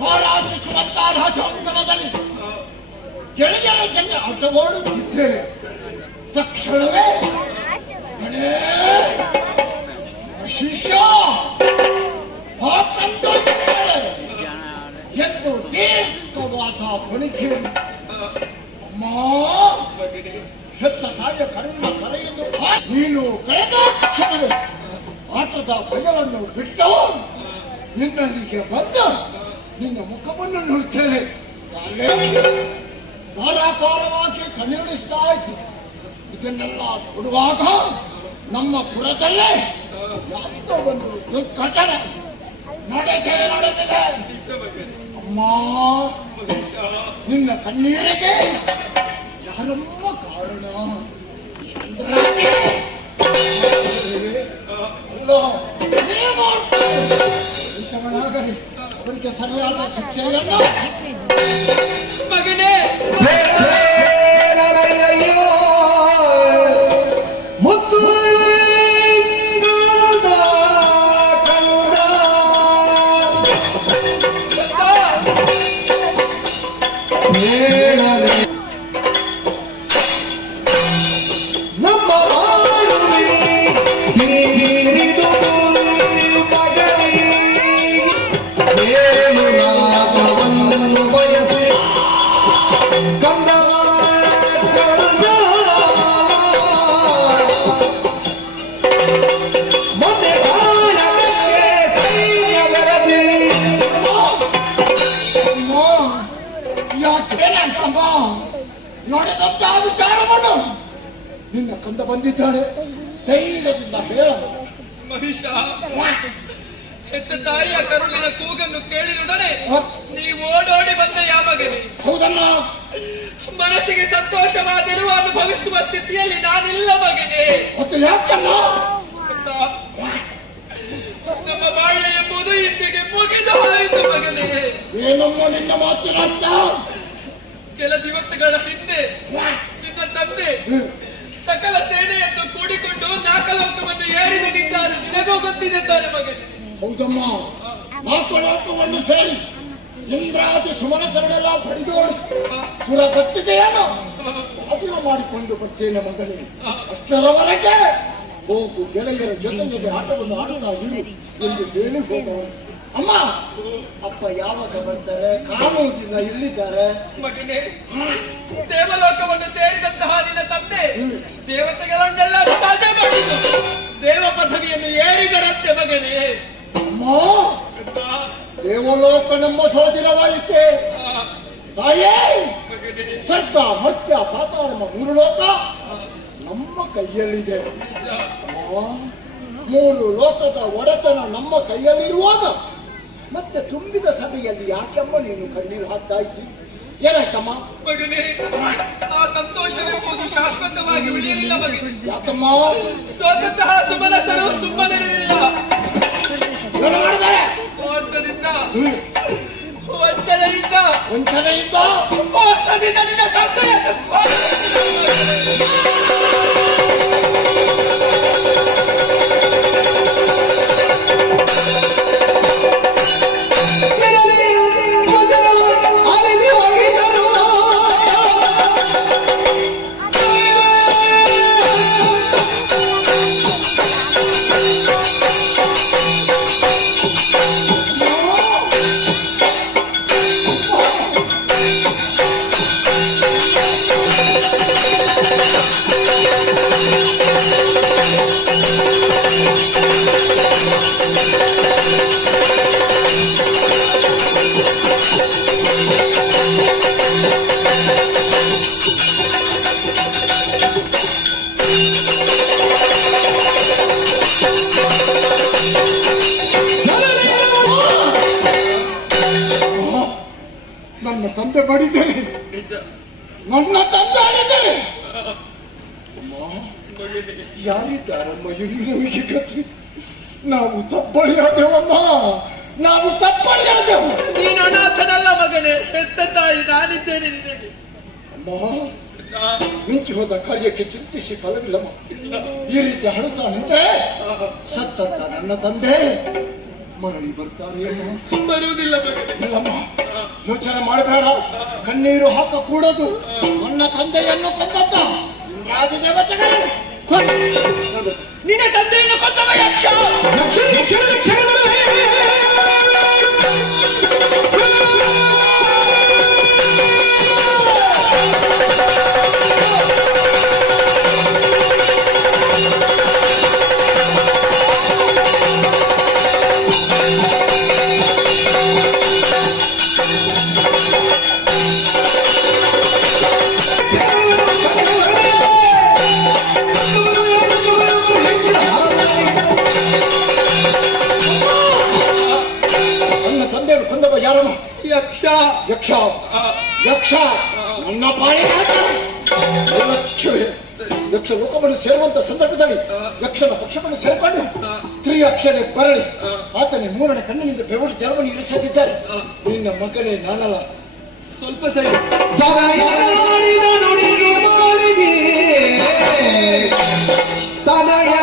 ಹೋರಾಟ ಚಮತ್ಕಾರ ಚೌಂಕರದಲ್ಲಿ ಗೆಳೆಯರ ಜನ ಆಟವಾಡುತ್ತಿದ್ದೆ. ತಕ್ಷಣವೇ ಶಿಷ್ಯ ಎಂದು ದೀರ್ಘವಾದ ಬಳಿಕೆ ಅಮ್ಮ ಹೆತ್ತ ತಾಯಿಯ ಕರುಣ ಕರೆಯಲು ನೀನು ಕಳೆದ ಕ್ಷಣವೇ ಆಟದ ಬಯಲನ್ನು ಬಿಟ್ಟು ನಿನ್ನಲ್ಲಿಗೆ ಬಂದು? ನಿನ್ನ ಮುಖವನ್ನು ನೋಡ್ತೇನೆ ಧಾರಾಕಾರವಾಗಿ ಕಣ್ಣಿಡಿಸ್ತಾ ಇತ್ತು ಇದನ್ನೆಲ್ಲ ಕೊಡುವಾಗ ನಮ್ಮ ಪುರದಲ್ಲೇ ಯಾವುದೋ ಒಂದು ದುರ್ಘಟನೆ ನಡೆದೇ ನಡೆದಿದೆ. ಅಮ್ಮ ನಿನ್ನ ಕಣ್ಣೀರಿಗೆ ಯಾರಮ್ಮ ಕಾರಣ. ಅಲ್ಲ, ಇಂಥವನಾಗಲಿ ಅವರಿಗೆ ಸರಿಯಾದ ಶಿಕ್ಷೆಯನ್ನು ಮಗನೇ ಮುದ್ದು ಕಂದ ನೋಡಿದಂತ ವಿಚಾರ ಮಾಡು. ನಿನ್ನ ಕಂದ ಬಂದಿದ್ದಾಳೆ. ಧೈರ್ಯದಿಂದ ಹೇಳ. ಮಹಿಷ ಹೆತ್ತ ತಾಯಿಯ ಕರುಳಿನ ಕೂಗನ್ನು ಕೇಳಿದೊಡನೆ ನೀವು ಓಡೋಡಿ ಬಂದ ಯಾವ ಮಗನೇ ಹೌದಮ್ಮ ಮನಸ್ಸಿಗೆ ಸಂತೋಷವಾದಿರುವ ಅನುಭವಿಸುವ ಸ್ಥಿತಿಯಲ್ಲಿ ನಾನಿಲ್ಲ ಮಗನೇ. ನಮ್ಮ ಬಾಳ್ಯ ಎಂಬುದು ಇಂದಿಗೆ ಮುಗಿದು ಹೋಯಿತು ಮಗನೇ. ಏನಮ್ಮ ನಿನ್ನ ಮಾತಿನ ಕೆಲ ದಿವಸಗಳ ಹಿಂದೆ ನಿನ್ನ ತಂದೆ ಸಕಲ ಸೇನೆಯನ್ನು ಕೂಡಿಕೊಂಡು ನಾಕಲೋಕವನ್ನು ಏರಿದ ವಿಚಾರ ನಿನಗೂ ಗೊತ್ತಿದೆ ತಾನೆ ಮಗನೇ. ಹೌದಮ್ಮ. ನಾಕಲೋಕವನ್ನು ಸೇರಿ ಇಂದ್ರಾದಿ ಸುಮನ ಪಡೆದೋಡಿ ಸುರ ಕತ್ತಿಗೆಯನ್ನು ಸ್ವಾಧೀನ ಮಾಡಿಕೊಂಡು ಬರ್ತೇನೆ ಮಗನೇ ಅಷ್ಟರವರೆಗೆ ಹೋಗು ಗೆಳೆಯರ ಜೊತೆಗೆ ಆಟವನ್ನು ಆಡುತ್ತಾ ಇರು ಎಂದು ಹೇಳಿ ಹೋಗವರು ಅಮ್ಮ! ಅಪ್ಪ ಯಾವಾಗ ಬರ್ತಾರೆ? ಕಾಣುವುದಿಲ್ಲ ಎಲ್ಲಿದ್ದಾರೆ? ಮಗನೇ ದೇವಲೋಕವನ್ನು ಸೇರಿದಂತಹ ನಿನ್ನ ತಂದೆ ದೇವತೆಗಳನ್ನೆಲ್ಲ ಸಾಧ್ಯ ಮಾಡಿದ್ದು. ದೇವ ಪದವಿಯನ್ನು ಏರಿದರಂತೆ ಮಗನೇ. ಅಮ್ಮ! ದೇವಲೋಕ ನಮ್ಮ ಸ್ವಾಧೀನವಾಯಿತೆ. ತಾಯೇ! ಮತ್ತೆ ಮತ್ಯ ಪಾತಾಳ ಮೂರು ಲೋಕ ನಮ್ಮ ಕೈಯಲ್ಲಿದೆ. ಮೂರು ಲೋಕದ ಒಡೆತನ ನಮ್ಮ ಕೈಯಲ್ಲಿರುವಾಗ ಮತ್ತೆ ತುಂಬಿದ ಸಭೆಯಲ್ಲಿ ಯಾಕೆಮ್ಮ ನೀನು ಕಣ್ಣೀರು ಹಾಕ್ತಾ ಇದ್ದಿ? ಏನಾಯ್ತಮ್ಮ? ಮಗನೇ ಆ ಸಂತೋಷವೆಂಬುದು ಶಾಶ್ವತವಾಗಿ ಉಳಿಯಲಿಲ್ಲ ಮಗನೇ. ಯಾಕಮ್ಮ? ಸೋತಂತಹ ಸುಮನಸರು ಸುಮ್ಮನಿರಲಿಲ್ಲ ಏನು ಮಾಡಿದ್ದಾರೆ? ಮೋಸದಿಂದ ಹ್ಮ್. ವಂಚನೆಯಿಂದ ವಂಚನೆಯಿಂದ ಮೋಸದಿಂದ ನಿನ್ನ ತಂದೆಯನ್ನು ತಂದೆ ಬಡಿದರೆ ನಿಜ. ನನ್ನ ತಂದೆ ಮಗನೇ ಯಾರಿದ್ದಾರಮ್ಮ ಇನ್ನು ನಮಗೆ ಕತ್ತಿ ನಾವು ತಪ್ಪಳಿಯಾದೆವಮ್ಮ. ನಾವು ತಪ್ಪಳಿಯಾದೆವು. ನೀನು ಅನಾಥನಲ್ಲ ಮಗನೇ ಸೆತ್ತ ತಾಯಿ ನಾನಿದ್ದೇನೆ ನಿನಗೆ. ಅಮ್ಮ ಮಿಂಚಿ ಹೋದ ಕಾರ್ಯಕ್ಕೆ ಚಿಂತಿಸಿ ಫಲವಿಲ್ಲಮ್ಮ. ಈ ರೀತಿ ಹಳುತ್ತಾ ನಿಂತ್ರೆ ಸತ್ತಂತ ನನ್ನ ತಂದೆ. ಮರಳಿ ಬರ್ತಾರೆ ಬರುವುದಿಲ್ಲ ಇಲ್ಲಮ್ಮ ಯೋಚನೆ ಮಾಡಬೇಡ ಕಣ್ಣೀರು ಹಾಕಕೂಡದು ನನ್ನ ತಂದೆಯನ್ನು ದೇವತೆಗಳು ನಿನ್ನ ತಂದೆಯನ್ನು ಕೊಂದವ ಯಕ್ಷ ಯಕ್ಷ ಯಕ್ಷ. ಯಕ್ಷ. ಯಕ್ಷ ನನ್ನ ಪಾಲಿನ ಯಕ್ಷವೇ ಯಕ್ಷ ಲೋಕವನ್ನು ಸೇರುವಂತ ಸಂದರ್ಭದಲ್ಲಿ ಯಕ್ಷನ ಪಕ್ಷವನ್ನು ಸೇರಿಕೊಂಡು ತ್ರಿಯಕ್ಷನೇ ಬರಲಿ. ಆತನೇ ಮೂರನೇ ಕಣ್ಣಿನಿಂದ ಬೆವರು ಜಲವನ್ನು ಇರಿಸುತ್ತಿದ್ದಾರೆ ನಿನ್ನ ಮಗನೇ ನಾನಲ್ಲ. ಸ್ವಲ್ಪ ಸರಿ. ತನಯ ನುಡಿಗೆ ಮಾಲಿಗೆ ತನಯನ